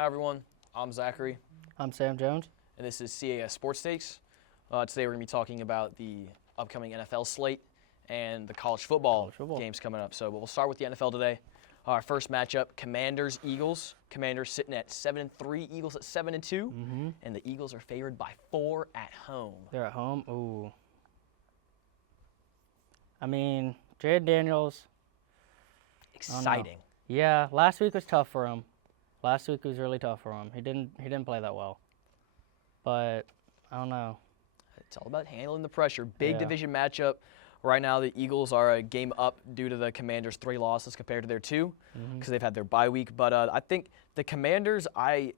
Hi, everyone. I'm Zachary, I'm Sam Jones. and this is CAS Sports Takes. Today we're going to be talking about the upcoming NFL slate and the college football games coming up. So we'll start with the NFL today. Our first matchup, Commanders-Eagles. Commanders sitting at 7-3, Eagles at 7-2, and the Eagles are favored by 4 at home. They're at home. Ooh. I mean, Jaden Daniels. Exciting. Yeah, last week was tough for him. Last week was really tough for him. He didn't play that well. But I don't know. It's all about handling the pressure. Big Yeah. division matchup. Right now, the Eagles are a game up due to the Commanders' 3 losses compared to their 2 because they've had their bye week. But I think the Commanders, I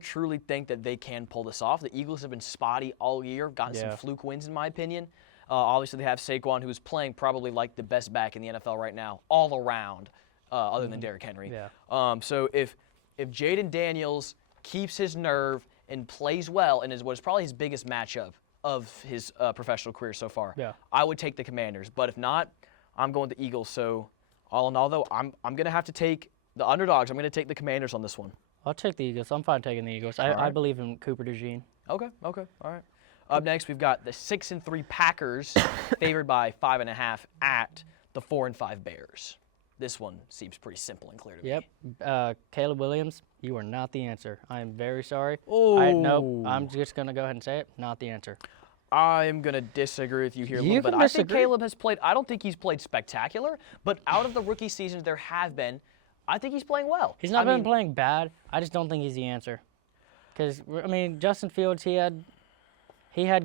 truly think that they can pull this off. The Eagles have been spotty all year, gotten some fluke wins, in my opinion. Obviously, they have Saquon, who's playing probably like the best back in the NFL right now, all around, other than Derrick Henry. Yeah. So if Jaden Daniels keeps his nerve and plays well and is what is probably his biggest matchup of his professional career so far, I would take the Commanders. But if not, I'm going the Eagles. So all in all, though, I'm going to have to take the underdogs. I'm going to take the Commanders on this one. I'll take the Eagles. I'm fine taking the Eagles. I believe in Cooper DeJean. Okay, all right. Up next, we've got the 6-3 Packers favored by 5.5 at the 4-5 Bears. This one seems pretty simple and clear to me. Yep. Caleb Williams, you are not the answer. I am very sorry. Oh. Nope. I'm just going to go ahead and say it. Not the answer. I'm going to disagree with you here a You little bit. can I think disagree. Caleb has played, I don't think he's played spectacular, but out of the rookie seasons there have been, I think he's playing well. He's not been playing bad. I just don't think he's the answer. Because, I mean, Justin Fields, he had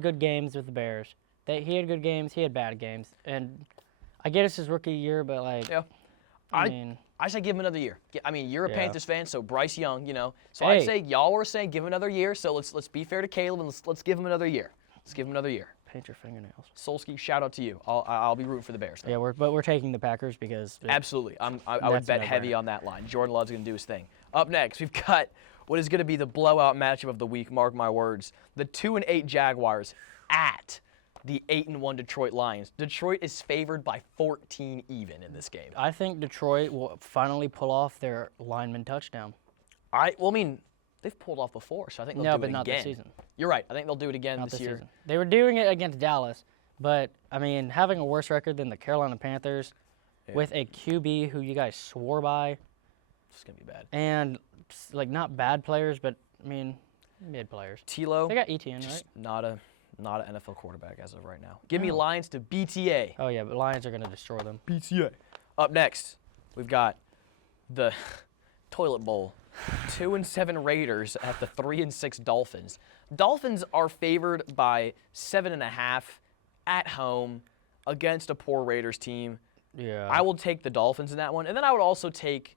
good games with the Bears. He had good games. He had bad games. And I get it's his rookie year, but, like, Yeah. I say give him another year. I mean, you're a Panthers fan, so Bryce Young, you know. So Hey. I'd say y'all were saying give him another year, so let's be fair to Caleb and let's give him another year. Let's give him another year. paint your fingernails. Solsky, shout out to you. I'll be rooting for the Bears. Though. Yeah, but we're taking the Packers because Absolutely. I would That's a bet heavy no-brainer. on that line. Jordan Love's going to do his thing. Up next, we've got what is going to be the blowout matchup of the week, mark my words. The 2-8 Jaguars at the 8-1 Detroit Lions. Detroit is favored by 14 even in this game. I think Detroit will finally pull off their lineman touchdown. I mean, they've pulled off before, so I think they'll do it again. No, but not this season. You're right. I think they'll do it again Not this year. season. They were doing it against Dallas, but, I mean, having a worse record than the Carolina Panthers with a QB who you guys swore by. It's going to be bad. And, like, not bad players, but, I mean, mid players. Tilo, They got ETN, just right? not an NFL quarterback as of right now. Give me Lions to BTA. Oh, yeah, but Lions are going to destroy them. BTA. Up next, we've got the Toilet Bowl. 2-7 Raiders at the 3-6 Dolphins. Dolphins are favored by 7.5 at home against a poor Raiders team. Yeah. I will take the Dolphins in that one, and then I would also take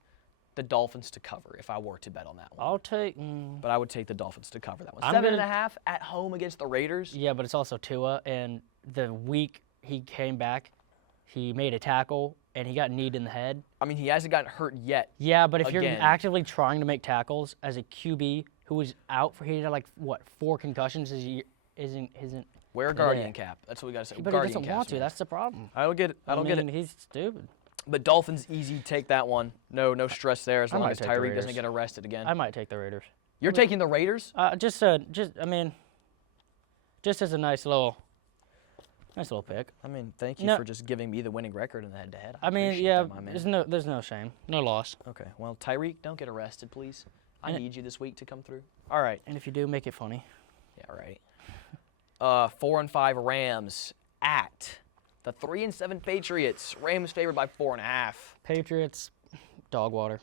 the Dolphins to cover if I were to bet on that one. I'll take. But I would take the Dolphins to cover that one. I'm 7.5 at home against the Raiders. Yeah, but it's also Tua, and the week he came back, he made a tackle, and he got kneed in the head. I mean, he hasn't gotten hurt yet. Yeah, but if you're Again. actively trying to make tackles as a QB who was out for, he had like, what, 4 concussions, isn't. Wear a Guardian cap. That's what we got to say. But he Guardian doesn't caps, want to. man. That's the problem. I don't get it. I don't get it. He's stupid. But Dolphins easy, take that one. No stress there as I long might as take the Tyreek Raiders. doesn't get arrested again. I might take the Raiders. You're taking the Raiders? Just as a nice little pick. I mean, thank you No. for just giving me the winning record in the head-to-head. I mean, appreciate yeah, that, my man. there's no shame, no loss. Okay, well, Tyreek, don't get arrested, please. I And- need you this week to come through. All right. And if you do, make it funny. Yeah, right. 4-5 Rams at the 3-7 Patriots. Rams favored by 4.5. Patriots, dog water.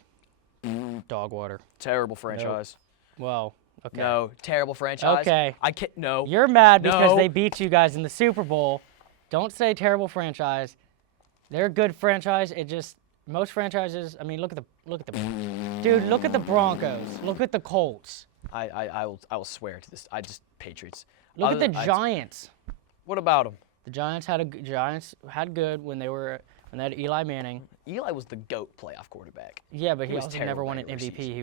Dog water. Terrible franchise. Well, okay. No, terrible franchise. Okay. I can't. No. You're mad because No. they beat you guys in the Super Bowl. Don't say terrible franchise. They're a good franchise. It just most franchises. I mean, look at the dude. Look at the Broncos. Look at the Colts. I will swear to this. Patriots. Look at the Giants. What about them? The Giants had good when they had Eli Manning. Eli was the GOAT playoff quarterback. Yeah, but He he was also terrible never won an regular MVP. season.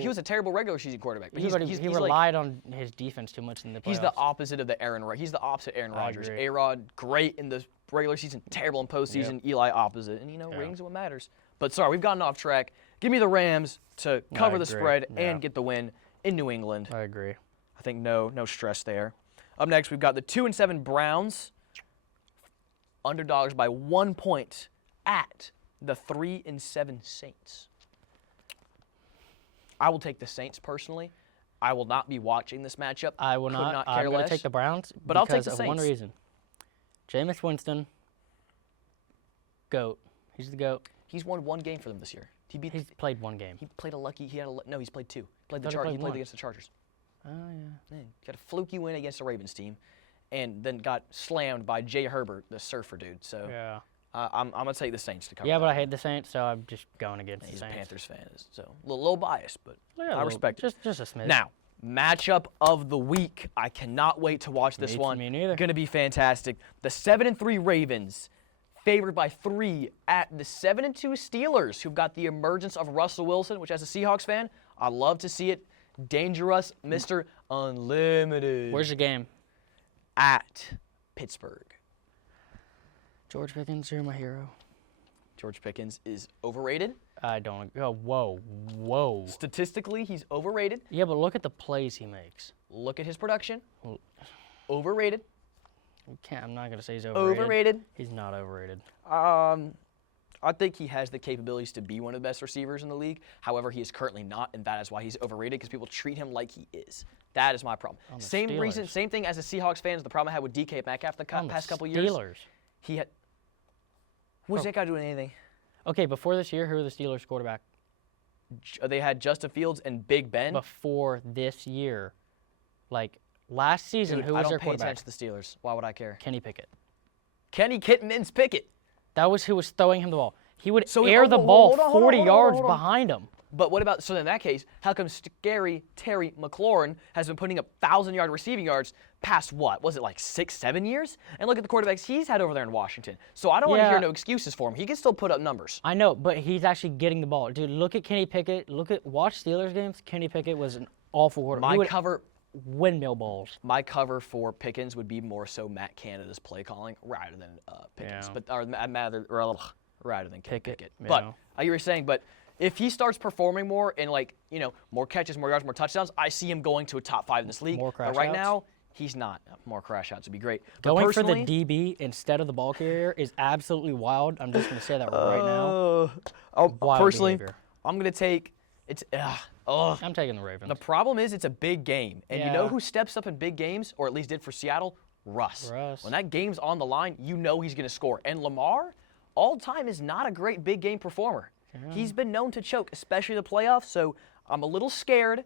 He was a terrible regular season quarterback. But He he's relied on his defense too much in the playoffs. He's the opposite of He's the opposite Aaron I Rodgers. agree. A-Rod, great in the regular season, terrible in postseason. Eli opposite, and rings are what matters. But sorry, we've gotten off track. Give me the Rams to cover the agree, spread yeah. and get the win in New England. I agree. I think no stress there. Up next, we've got the 2-7 Browns, underdogs by 1 point at the 3-7 Saints. I will take the Saints personally. I will not be watching this matchup. I will Could not. care I'm going less. to take the Browns But I'll take because the of one Saints. reason. Jameis Winston, GOAT. He's the GOAT. He's won one game for them this year. He's played one game. He played a lucky. No, he's played two. He thought he played He played one. against the Chargers. Oh, yeah. Man, got a fluky win against the Ravens team, and then got slammed by Jay Herbert, the surfer dude. So Yeah. I'm gonna take the Saints to cover. Yeah, that but I one. hate the Saints, so I'm just going against He's the a Saints. Panthers fan, so a little biased, but Yeah, a I little- respect it. Just a smidge. Now, matchup of the week. I cannot wait to watch this one. Me neither. Going to be fantastic. The 7-3 Ravens, favored by 3 at the 7-2 Steelers, who've got the emergence of Russell Wilson, which as a Seahawks fan, I love to see it. Dangerous, Mr. Unlimited. Where's the game? At Pittsburgh. George Pickens, you're my hero. George Pickens is overrated. I don't. Oh, whoa. Statistically, he's overrated. Yeah, but look at the plays he makes. Look at his production. Well, Overrated. I'm not going to say he's overrated. Overrated. He's not overrated. I think he has the capabilities to be one of the best receivers in the league. However, he is currently not, and that is why he's overrated, because people treat him like he is. That is my problem. On the Same reason, Steelers. same thing as a Seahawks fan is the problem I had with DK Metcalf the On the past couple years. Steelers. He had. What's that guy doing anything? Okay, before this year, who were the Steelers quarterback? They had Justin Fields and Big Ben. Before this year, like last season, Dude, who I was don't their pay quarterback? attention to the Steelers. Why would I care? Kenny Pickett. Kenny Kitten's Pickett. That was who was throwing him the ball. He would So air the hold ball on, 40 yards hold on. behind him. But what about, so in that case, how come scary Terry McLaurin has been putting up 1,000-yard receiving yards past what? Was it like 6-7 years? And look at the quarterbacks he's had over there in Washington. So I don't want to Yeah. hear no excuses for him. He can still put up numbers. I know, but he's actually getting the ball. Dude, look at Kenny Pickett. Watch Steelers games. Kenny Pickett was an awful quarterback. He My would cover, windmill balls. my cover for Pickens would be more so Matt Canada's play calling rather than Pickens, Yeah. rather than Kenny Pickett, Pickett. yeah. But you were saying, but if he starts performing more and more catches, more yards, more touchdowns, I see him going to a top 5 in this league. More But crash right outs? now, he's not. More crash outs would be great. But Going for the personally- DB instead of the ball carrier is absolutely wild. I'm just going to say that right now. Wild Personally, behavior. I'm gonna take it's. I'm taking the Ravens. The problem is it's a big game, and you know Yeah. who steps up in big games, or at least did for Seattle? Russ. When that game's on the line, you know he's gonna score. And Lamar, all time, is not a great big game performer. He's been known to choke, especially the playoffs. So I'm a little scared,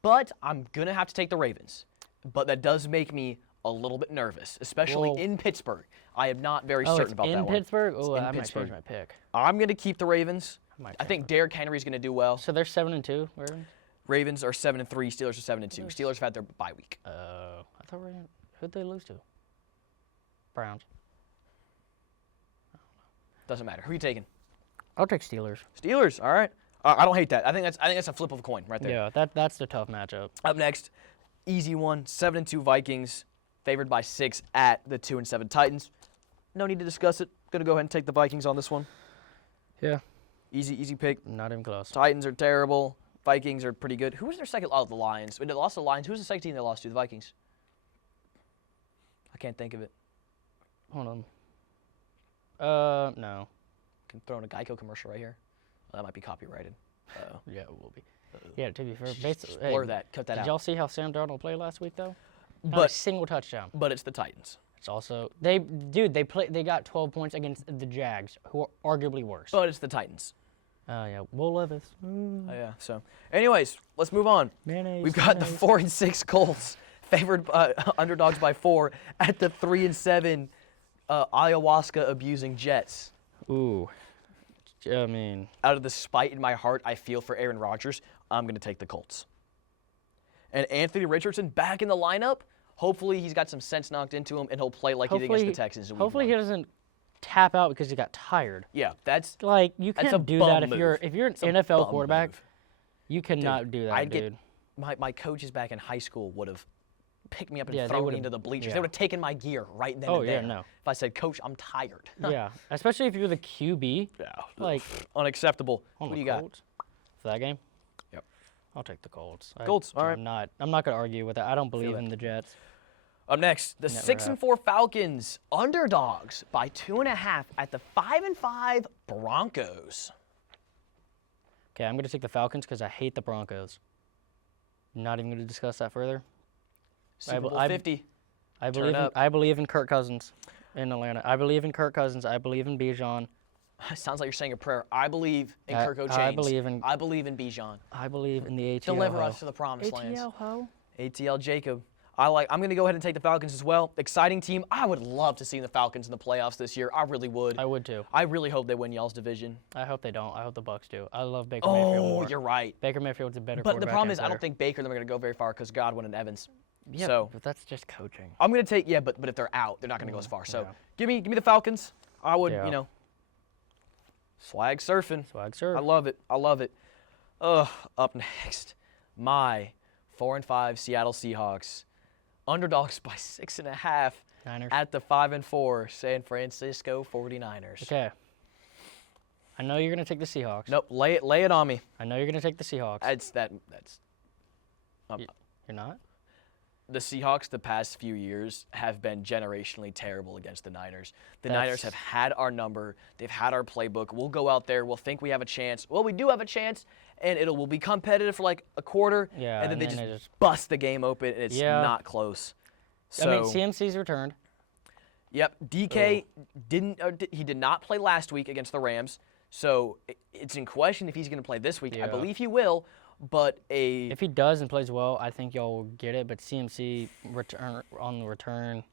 but I'm gonna have to take the Ravens. But that does make me a little bit nervous, especially Whoa. in Pittsburgh. I am not very it's certain about in that one. Pittsburgh? It's Oh, in I might Pittsburgh. change my pick. I'm going to keep the Ravens. might I change think Derrick Henry's going to do well. So they're 7-2. Ravens. Ravens are 7-3. Steelers are 7-2. Steelers have had their bye week. I thought who'd they lose to? Browns. Doesn't matter. Who are you taking? I'll take Steelers. Steelers. All right. I don't hate that. I think that's a flip of a coin right there. Yeah, that's the tough matchup. Up next, easy one. 7-2 Vikings, favored by 6 at the 2-7 Titans. No need to discuss it. Gonna go ahead and take the Vikings on this one. Yeah. Easy pick. Not even close. Titans are terrible. Vikings are pretty good. Who was their second? Oh, the Lions. When they lost to the Lions, who was the second team they lost to? The Vikings. I can't think of it. Hold on. No. Can throw in a Geico commercial right here. Well, that might be copyrighted. Yeah, it will be. Yeah, to be fair, basically, Blur that. Cut that did out. y'all see how Sam Darnold played last week though? Not a But single touchdown. but it's the Titans. It's also they got 12 points against the Jags, who are arguably worse. But it's the Titans. Oh yeah, Will Levis. Yeah. So, anyways, let's move on. Mayonnaise, We've got the mayonnaise. 4-6 Colts, favored underdogs by 4 at the 3-7 ayahuasca abusing Jets. Ooh. I mean, Out of the spite in my heart I feel for Aaron Rodgers, I'm going to take the Colts. And Anthony Richardson back in the lineup. Hopefully he's got some sense knocked into him and he'll play like he did against the Texans. in week hopefully he 1. doesn't tap out because he got tired. Yeah, that's Like you That's a can't do bum that if move. you're an It's a NFL bum quarterback. move. You cannot do that, I'd dude. get my coaches back in high school would have picked me up and Yeah, they thrown me would've- into the bleachers. yeah. They would have taken my gear right then Oh, and yeah, there. no. If I said, "Coach, I'm tired." Yeah, especially if you're the QB. Yeah. Like Unacceptable. on What do the you got? Colts. for that game? Yep. I'll take the Colts. Colts, all right. I'm not going to argue with it. I don't believe in the Jets. Up next, the Never 6-4 Falcons, underdogs by 2.5 at the 5-5 Broncos. Okay, I'm going to take the Falcons because I hate the Broncos. Not even going to discuss that further. Super Bowl 50. I believe in Kirk Cousins in Atlanta. I believe in Kirk Cousins. I believe in Bijan. Sounds like you're saying a prayer. I believe in Kirk O'James. I believe in Bijan. I believe in the ATL. Deliver us to the promised lands. ATL ho. ATL Jacob. I'm going to go ahead and take the Falcons as well. Exciting team. I would love to see the Falcons in the playoffs this year. I really would. I would too. I really hope they win y'all's division. I hope they don't. I hope the Bucks do. I love Baker Mayfield more. Oh, you're right. Baker Mayfield's a better But quarterback. the problem is I don't think Baker and them are going to go very far because Godwin and Evans. Yeah, so but that's just coaching. I'm going to take, but if they're out, they're not going to go as far. So give me the Falcons. I would, swag surfing. Swag surf. I love it. Up next, my 4-5 Seattle Seahawks. Underdogs by 6.5 Niners. at the 5-4 San Francisco 49ers. Okay. I know you're going to take the Seahawks. Nope, lay it on me. I know you're going to take the Seahawks. You're not? The Seahawks the past few years have been generationally terrible against the Niners. The Niners have had our number. They've had our playbook. We'll go out there. We'll think we have a chance. Well, we do have a chance, and we'll be competitive for like a quarter, and then they just bust the game open, and it's not close. So, I mean, CMC's returned. Yep, DK did not play last week against the Rams, so it's in question if he's going to play this week. I believe he will. But if he does and plays well, I think y'all will get it. But CMC on the return.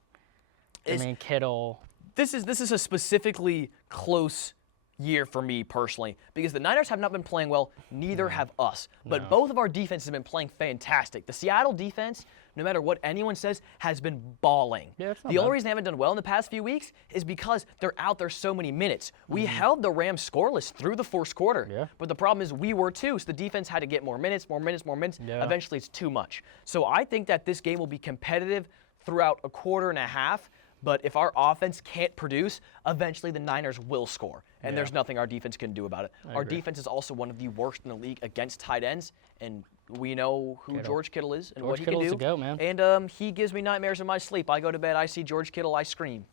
Kittle. This is a specifically close year for me personally because the Niners have not been playing well. Neither have us. But both of our defenses have been playing fantastic. The Seattle defense, no matter what anyone says, has been balling. Yeah, the only reason they haven't done well in the past few weeks is because they're out there so many minutes. We held the Rams scoreless through the fourth quarter. Yeah. But the problem is we were too, so the defense had to get more minutes. Yeah. Eventually it's too much. So I think that this game will be competitive throughout a quarter and a half. But if our offense can't produce, eventually the Niners will score. And there's nothing our defense can do about it. Our defense is also one of the worst in the league against tight ends. And we know who George Kittle is and what he can do. George Kittle's the GOAT, man. And he gives me nightmares in my sleep. I go to bed, I see George Kittle, I scream.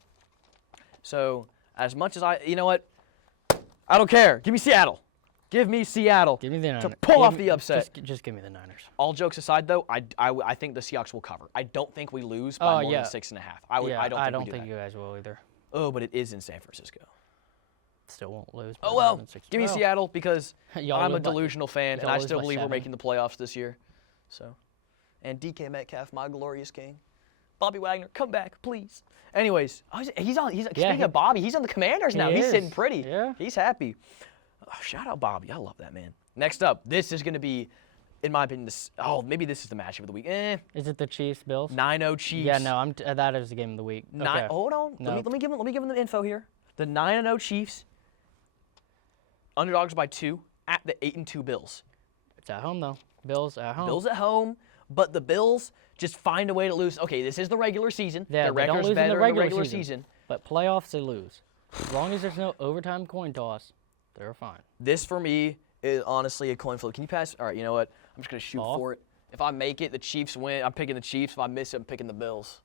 So as much as you know what? I don't care. Give me Seattle. Give me Seattle. Give me the Niners. To pull off the upset. Just give me the Niners. All jokes aside, though, I think the Seahawks will cover. I don't think we lose by more than 6.5. I don't think you guys will either. Oh, but it is in San Francisco. Still won't lose. Oh, well, give me Seattle because I'm a delusional fan, and I still believe we're making the playoffs this year. So, and DK Metcalf, my glorious king. Bobby Wagner, come back, please. Anyways, speaking of Bobby, he's on the Commanders now. He's sitting pretty. Yeah. He's happy. Oh, shout out Bobby. I love that man. Next up, this is going to be, in my opinion, maybe this is the matchup of the week. Is it the Chiefs-Bills? 9-0 Chiefs. Yeah, no, that is the game of the week. Okay. Hold on. No. Let me give them the info here. The 9-0 Chiefs, underdogs by 2 at the 8-2 Bills. It's at home though. Bills at home. Bills at home, but the Bills just find a way to lose. Okay, this is the regular season. Yeah, Their record's don't lose better in the regular season. But playoffs, they lose. As long as there's no overtime coin toss, they're fine. This, for me, is honestly a coin flip. Can you pass? All right, you know what? I'm just going to shoot for it. If I make it, the Chiefs win. I'm picking the Chiefs. If I miss it, I'm picking the Bills.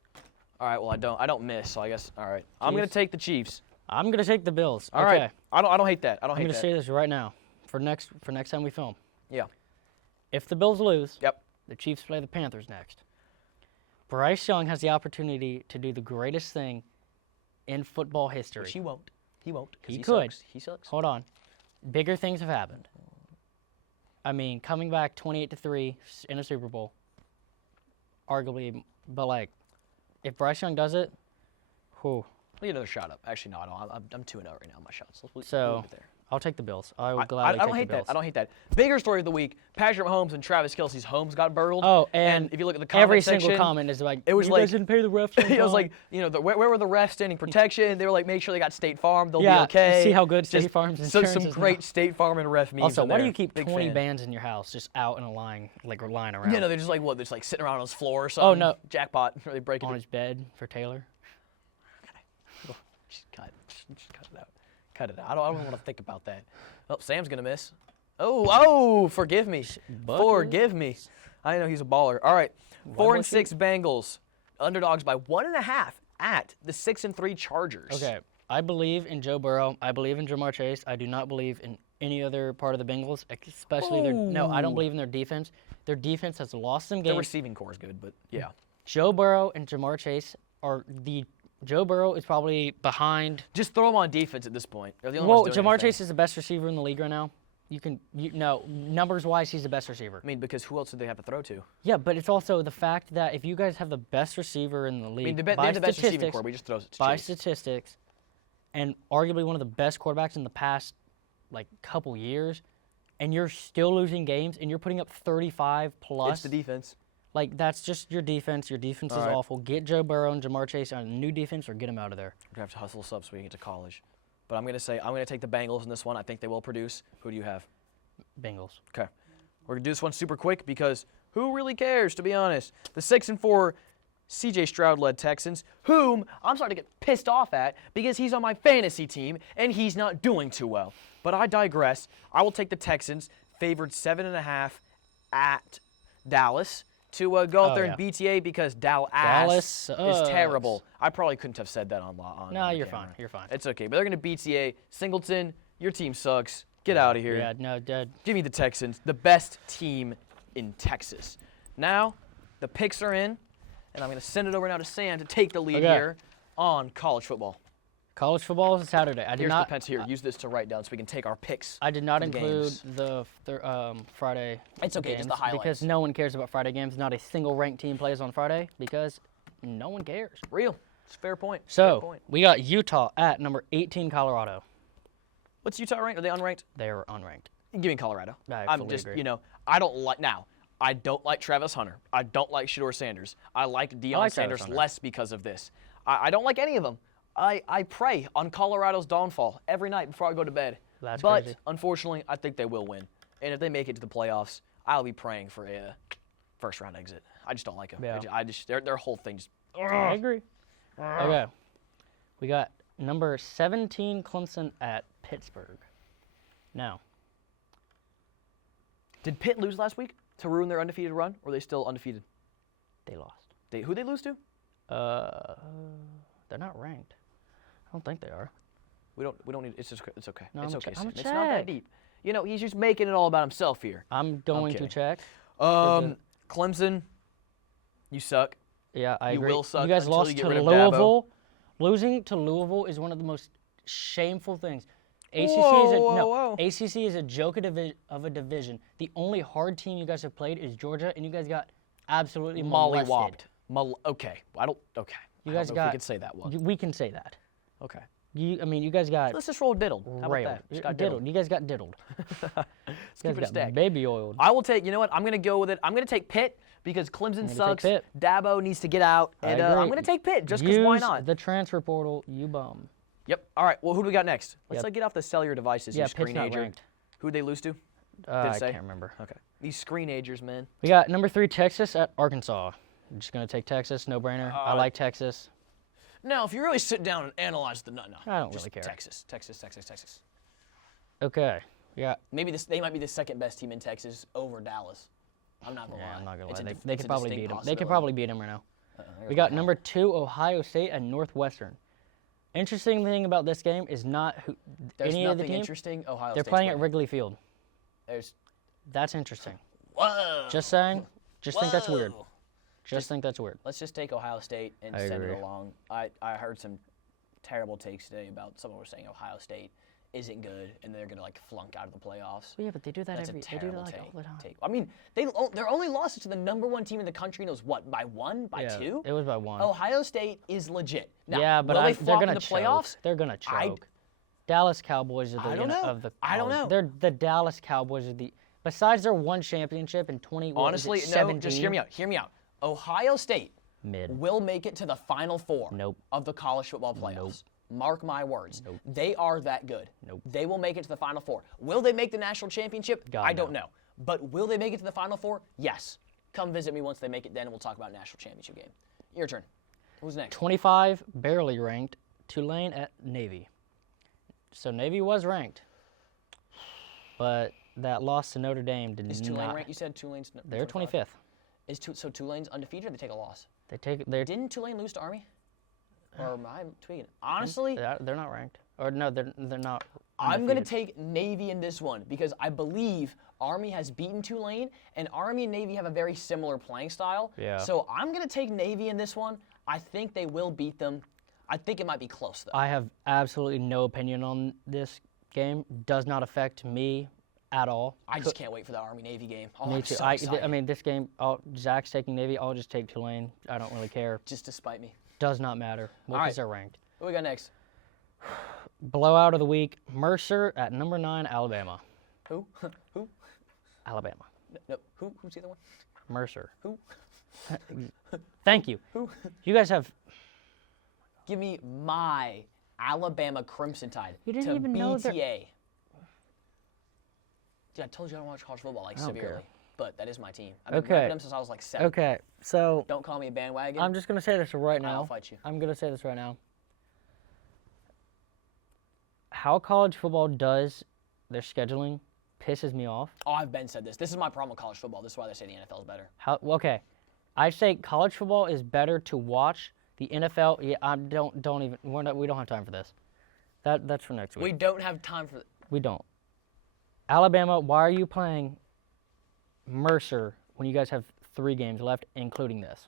All right, well, I don't miss, so I guess, all right. I'm going to take the Chiefs. I'm going to take the Bills. All right. I don't hate that. I'm going to say this right now for next time we film. Yeah. If the Bills lose, yep, the Chiefs play the Panthers next. Bryce Young has the opportunity to do the greatest thing in football history. Which he won't. He won't. He could. Sucks. He sucks. Hold on. Bigger things have happened. I mean, coming back 28-3 in a Super Bowl, arguably, but like, if Bryce Young does it, whew. I'll get another shot up. Actually, no, I don't. I'm 2-0 right now in my shots. Let's leave it there. I'll take the Bills. I would gladly take the Bills. I don't hate that. Bigger story of the week: Patrick Mahomes and Travis Kelce's homes got burgled. Oh, and if you look at the comment section, every single comment is like, it was you like, guys didn't pay the refs. It was like, where were the refs standing protection? They were like, make sure they got State Farm. They'll be yeah, okay. See how good State Farm's insurance some is great now. State Farm and ref memes. Also, why do you keep Big 20 fan. bands in your house just out in a line, like we're lying around? Yeah, no, they're just like what? They're just like sitting around on his floor or something. Oh no, jackpot! Or they break it on his bed for Taylor. Just cut it out. Cut it out. I don't want to think about that. Oh, Sam's gonna miss. Oh, forgive me. Buckets. Forgive me. I know he's a baller. All right, One 4-6 Bengals, underdogs by 1.5 at the 6-3 Chargers. Okay, I believe in Joe Burrow. I believe in Jamar Chase. I do not believe in any other part of the Bengals, especially their. No, I don't believe in their defense. Their defense has lost some The games. receiving core is good, but yeah. Joe Burrow and Jamar Chase are the. Joe Burrow is probably behind. Just throw them on defense at this point. They're the only Well, ones doing Jamar anything. Chase is the best receiver in the league right now. Numbers wise, he's the best receiver. I mean, because who else did they have to throw to? Yeah, but it's also the fact that if you guys have the best receiver in the league, I mean, they by have the best receiving statistics, core. We just throw it to by Chase. statistics, and arguably one of the best quarterbacks in the past, like, couple years, and you're still losing games, and you're putting up 35 plus. It's the defense. Like, that's just your defense. Your defense is All right. awful. Get Joe Burrow and Jamar Chase on a new defense or get them out of there. We're going to have to hustle us up so we can get to college. But I'm going to take the Bengals in this one. I think they will produce. Who do you have? Bengals. Okay. We're going to do this one super quick because who really cares, to be honest? The 6-4 C.J. Stroud-led Texans, whom I'm starting to get pissed off at because he's on my fantasy team and he's not doing too well. But I digress. I will take the Texans, favored 7.5 at Dallas, to go out there and BTA because Dallas is sucks. terrible. I probably couldn't have said that on No, you're camera. fine. You're fine. It's okay, but they're going to BTA. Singleton, your team sucks. Get out of here. Yeah, no, Dad. Give me the Texans, the best team in Texas. Now, the picks are in, and I'm going to send it over now to Sam to take the lead here on college football. College football is Saturday. Here's the pen here. Use this to write down so we can take our picks. I did not for the include games. the Friday. It's okay, games just the highlights. because no one cares about Friday games. Not a single ranked team plays on Friday because no one cares. Real. It's a fair point. Fair So point. we got Utah at number 18, Colorado. What's Utah ranked? Are they unranked? They are unranked. Give me Colorado. I I'm fully just, agree. I don't like Travis Hunter. I don't like Shedeur Sanders. I like Deion like Travis Sanders Hunter. less because of this. I don't like any of them. I pray on Colorado's downfall every night before I go to bed. That's but crazy. unfortunately, I think they will win. And if they make it to the playoffs, I'll be praying for a first round exit. I just don't like them. Yeah. Their whole thing just. I agree. Okay. We got number 17, Clemson at Pittsburgh. Now, Did Pitt lose last week to ruin their undefeated run, or are they still undefeated? they lost. Who they lose to? They're not ranked. I don't think they are. We don't need. It's okay. No, it's I'm okay. che- I'm Sam. It's not that check. deep. He's just making it all about himself here. I'm going to kidding. check. Clemson, you suck. Yeah, I You agree. will suck You guys until lost you get to rid of Louisville. Losing to Louisville is one of the most shameful things. ACC is a joke of a division. The only hard team you guys have played is Georgia, and you guys got absolutely molested. Okay, I don't. Okay, You I guys don't know if got. we can say that one. We can say that. Okay, You guys got let's just roll diddled. How about railed. that? Just got Diddled. You guys got diddled. Let's keep it a got stack. baby oiled. I will take. You know what? I'm gonna go with it. I'm gonna take Pitt because Clemson sucks. Pitt. Dabo needs to get out, and agree. I'm gonna take Pitt just because why Use not? the transfer portal, you bum. Yep. All right. Well, who do we got next? Let's Yep. Get off the cellular devices. Yeah, You Pitt's not screenager. ranked. Who'd they lose to? Did it I say? can't remember. Okay. These screenagers, man. We got number 3, Texas at Arkansas. I'm just gonna take Texas, no brainer. I like Texas. Now, if you really sit down and analyze the no, I don't just really care. Texas. Okay. Yeah. Maybe they might be the second best team in Texas over Dallas. I'm not gonna lie. I'm not gonna It's lie. a They could probably beat them. They could possibility. probably beat them right now. We got number 2, Ohio State and Northwestern. Interesting thing about this game is not who There's any of the nothing team. interesting. Ohio They're State's playing at winning. Wrigley Field. There's That's interesting. whoa. Just saying. Just think that's weird. Whoa. Just think that's weird. Let's just take Ohio State and I send agree. it along. I heard some terrible takes today about someone was saying Ohio State isn't good and they're gonna flunk out of the playoffs. Well, yeah, but they do that That's every. a They do terrible that like all the time. take. I mean, their only loss is to the number 1 team in the country, and it was what, by 1, by Yeah, 2? It was by 1. Ohio State is legit. Now, yeah, but will they they're flop gonna in the choke. playoffs? They're gonna I- choke. Dallas Cowboys are the I don't know. of the. I don't college- know. They're the Dallas Cowboys are the. Besides their one championship in 20. what was it, Honestly, no. 17? Just hear me out. Hear me out. Ohio State Mid. will make it to the Final Four Nope. of the college football playoffs. Mark my words. Nope. They are that good. Nope. They will make it to the Final Four. Will they make the national championship? God, I don't no. know. But will they make it to the Final Four? Yes. Come visit me once they make it then, and we'll talk about national championship game. Your turn. Who's next? 25, barely ranked. Tulane at Navy. So Navy was ranked, but that loss to Notre Dame did Is Tulane not. ranked? You said Tulane's. They're 25th. So Tulane's undefeated, or they take a loss? They're Didn't Tulane lose to Army? Or am I tweaking? Honestly, they're not ranked. Or no, they're not. I'm going to take Navy in this one because I believe Army has beaten Tulane, and Army and Navy have a very similar playing style. Yeah. So I'm going to take Navy in this one. I think they will beat them. I think it might be close, though. I have absolutely no opinion on this game. Does not affect me at all. I just can't wait for the Army-Navy game. Oh, Me I'm too. so excited. I mean, this game, Zach's taking Navy. I'll just take Tulane. I don't really care. Just to spite me. Does not matter. All right. Because they're ranked. What we got next? Blowout of the week, Mercer at number 9, Alabama. Who? Who? Alabama. No. Who's the other one? Mercer. Who? Thank you. Who? You guys have. Give me my Alabama Crimson Tide You didn't to even know BTA. Dude, I told you I don't watch college football like don't severely, care. but that is my team. I've been Okay. repping them since I was like 7. Okay, so Don't call me a bandwagon. I'm just going to say this right now. I'll fight you. I'm going to say this right now. How college football does their scheduling pisses me off. Oh, I've been said this. This is my problem with college football. This is why they say the NFL is better. Okay, I say college football is better to watch. The NFL, yeah, I don't even. We don't have time for this. That's for next week. We don't have time for. We don't. Alabama, why are you playing Mercer when you guys have 3 games left, including this?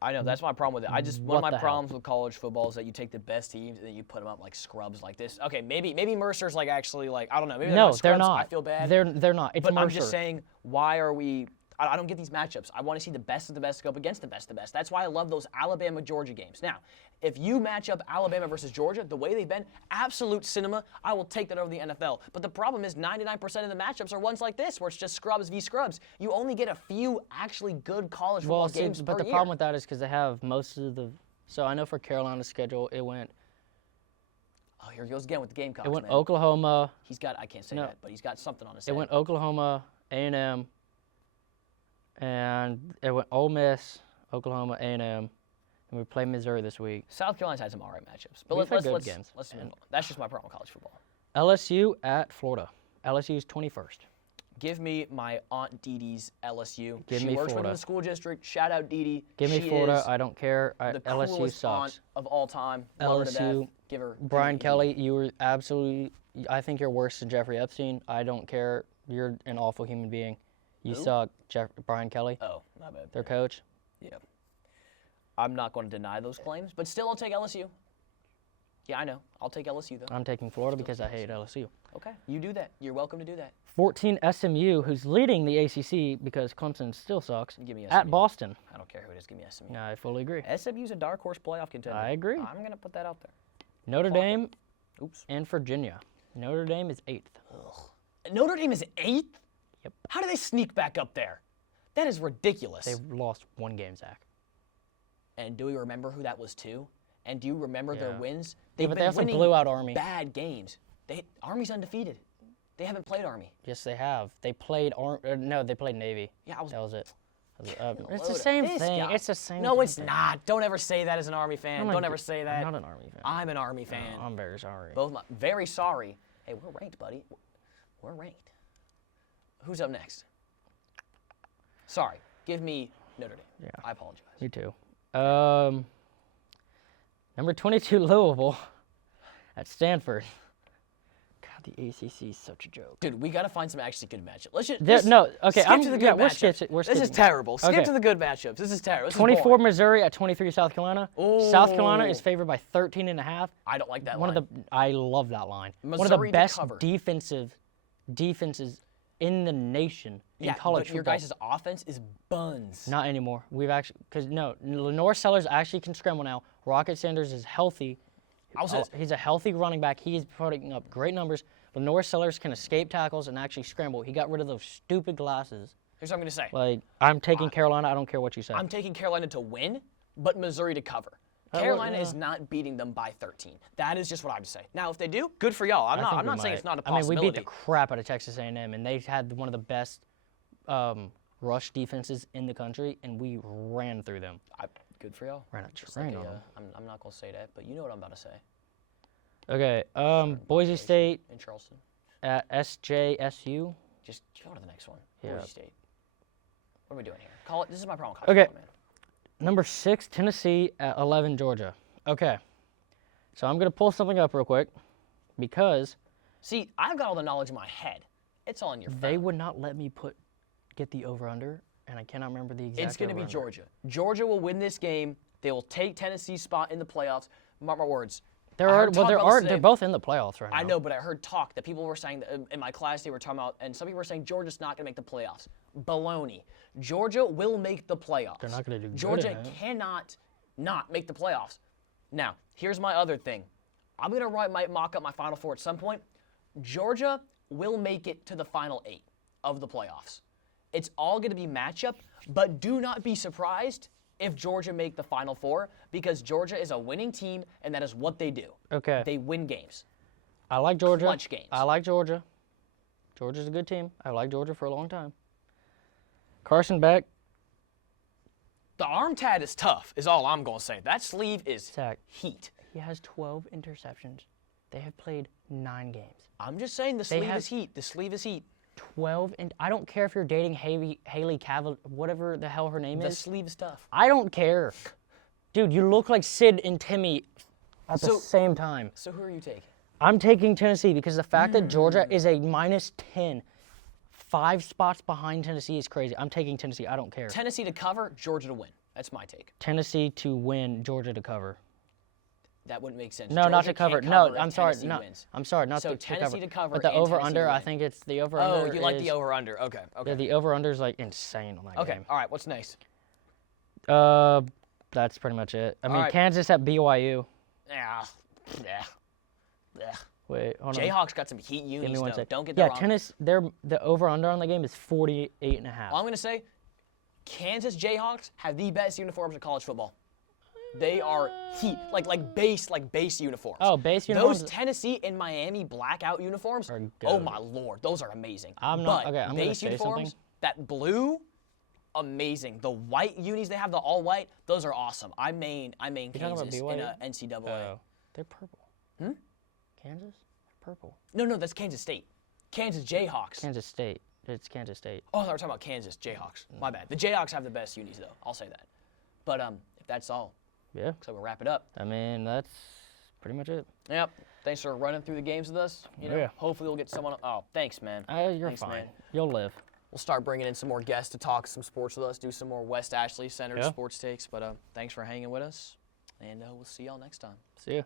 I know that's my problem with it. One What of my the hell? problems with college football is that you take the best teams and then you put them up like scrubs like this. Okay, maybe Mercer's like actually like I don't know. Maybe No, they're they're not. not. I feel bad. They're not. It's But Mercer. I'm just saying, why are we? I don't get these matchups. I want to see the best of the best go up against the best of the best. That's why I love those Alabama-Georgia games. Now, if you match up Alabama versus Georgia, the way they've been, absolute cinema, I will take that over the NFL. But the problem is 99% of the matchups are ones like this, where it's just scrubs v. scrubs. You only get a few actually good college football games but per the year. problem with that is because they have most of the. So I know for Carolina's schedule, it went. Oh, here he goes again with the Gamecocks, It went man. Oklahoma. He's got, I can't say No. that, but he's got something on his It head. went Oklahoma, A&M, and it went Ole Miss, Oklahoma, A&M, and we play Missouri this week. South Carolina's had some all right matchups. But We've had good let's games. move on. That's just my problem with college football. LSU at Florida. LSU's 21st. Give me my Aunt Dee Dee's LSU. Give she me works Florida. within the school district. Shout out Dee Dee. Give me She Florida. is I don't care. the LSU coolest aunt sucks. of all time. Love her to death. LSU. Give her. Brian Kelly, you were absolutely. I think you're worse than Jeffrey Epstein. I don't care. You're an awful human being. You Who? suck, Brian Kelly, Oh, my bad. their coach. Yeah. I'm not going to deny those claims, but still I'll take LSU. Yeah, I know. I'll take LSU, though. I'm taking Florida because I hate LSU. Okay. You do that. You're welcome to do that. 14 SMU, who's leading the ACC because Clemson still sucks, Give me at SMU. Boston. I don't care who it is. Give me SMU. I fully agree. SMU's a dark horse playoff contender. I agree. I'm going to put that out there. Notre Clock it. Dame Oops. and Virginia. Notre Dame is 8th. Notre Dame is 8th? Yep. How do they sneak back up there? That is ridiculous. They've lost 1 game, Zach. And do we remember who that was too? And do you remember their Yeah. wins? Yeah, They've but been they also winning blew out Army. bad games. Army's undefeated. They haven't played Army. Yes, they have. They played no, they played Navy. Yeah, That was it. It's Load the of same this thing. guy. It's the same No, it's thing. not. Don't ever say that as an Army fan. I'm Don't a- ever say that. I'm not an Army fan. I'm an Army fan. I'm very sorry. Very sorry. Hey, we're ranked, buddy. We're ranked. Who's up next? Sorry. Give me Notre Dame. Yeah. I apologize. Me too. Number 22, Louisville at Stanford. God, the ACC is such a joke. Dude, we got to find some actually good matchups. Let's just Okay, skip to the good we're matchups. skipping. We're This is skipping. terrible. Skip Okay. to the good matchups. This is terrible. This is 24 boring. Missouri at 23 South Carolina. South Carolina is Oh. favored by 13.5. I don't like that One line. of the I love that line. One of Missouri the to best cover. defenses in the nation in college but your football. guys' offense is buns. Not anymore. We've actually Lenore Sellers actually can scramble now. Rocket Sanders is healthy. He's a healthy running back. He's putting up great numbers. Lenore Sellers can escape tackles and actually scramble. He got rid of those stupid glasses. Here's what I'm going to say. Like, I'm taking Carolina. I don't care what you say. I'm taking Carolina to win, but Missouri to cover. well, Carolina yeah. is not beating them by 13. That is just what I have to say. Now, if they do, good for y'all. I'm I think not we saying might. it's not a I mean, possibility. we beat the crap out of Texas A&M, and they had one of the best rush defenses in the country, and we ran through them. Good for y'all. Ran a Just train like on them. I'm not going to say that, but you know what I'm about to say. Okay, Boise State In Charleston. at SJSU. Just go to the next one. Yeah. Boise State. What are we doing here? Call it. This is my problem. Okay. Man. Number 6, Tennessee at 11, Georgia. Okay. So I'm going to pull something up real quick because See, I've got all the knowledge in my head. It's all in your phone. they would not let me get the over-under, and I cannot remember the exact It's going to be over-under. Georgia. Georgia will win this game. They will take Tennessee's spot in the playoffs. Mark my words. They're both in the playoffs right now. I know, but I heard talk that people were saying that in my class they were talking about, and some people were saying Georgia's not going to make the playoffs. Baloney. Georgia will make the playoffs. They're not going to do good Georgia in it. cannot not make the playoffs. Now, here's my other thing. I'm going to mock up my Final Four at some point. Georgia will make it to the Final 8 of the playoffs. It's all going to be matchup, but do not be surprised if Georgia make the Final Four because Georgia is a winning team, and that is what they do. Okay. They win games. I like Georgia. Clutch games. I like Georgia. Georgia's a good team. I like Georgia for a long time. Carson Beck. The arm tat is tough, is all I'm going to say. That sleeve is Zach, heat. he has 12 interceptions. They have played 9 games. I'm just saying the sleeve is heat. The sleeve is heat. 12, and I don't care if you're dating Haley Cavill, whatever the hell her name The is. sleeve is tough. I don't care. Dude, you look like Sid and Timmy at the same time. So who are you taking? I'm taking Tennessee because the fact that Georgia is a -10, 5 spots behind Tennessee is crazy. I'm taking Tennessee. I don't care. Tennessee to cover, Georgia to win. That's my take. Tennessee to win, Georgia to cover. That wouldn't make sense. No, Georgia not to cover. can't No, cover if I'm sorry. Tennessee No, wins. I'm sorry. Not So to Tennessee cover. to cover But the and Tennessee to over/under, I win. think it's the over/under. Oh, you like is- the over-under. Okay, okay. Yeah, the over/under is like insane on that Okay, game. all right, what's next? That's pretty much it. I mean, right. Kansas at BYU. Yeah. Wait, hold on. Jayhawks got some heat Give unis, me one though. sec. Don't get that wrong. tennis. The over/under on the game is 48.5. All I'm going to say, Kansas Jayhawks have the best uniforms in college football. They are heat, like base uniforms. Oh, base uniforms? Those Tennessee and Miami blackout uniforms. Are Oh goated. my lord, those are amazing. I'm not- But okay, I'm gonna base say uniforms, something. that blue, amazing. The white unis they have, the all white, those are awesome. I main talking about Kansas in BYU? a NCAA. Oh, they're purple. Kansas? Purple. No, that's Kansas State. Kansas Jayhawks. Kansas State. It's Kansas State. Oh, I thought we were talking about Kansas Jayhawks. My bad. The Jayhawks have the best unis though. I'll say that. But if that's all, Yeah. so we'll wrap it up. I mean, that's pretty much it. Yep. Thanks for running through the games with us. You know, Yeah. hopefully we'll get someone. Oh, thanks, man. You're Thanks, fine. man. You'll live. We'll start bringing in some more guests to talk some sports with us, do some more West Ashley Center Yeah. sports takes. But thanks for hanging with us, and we'll see y'all next time. See ya.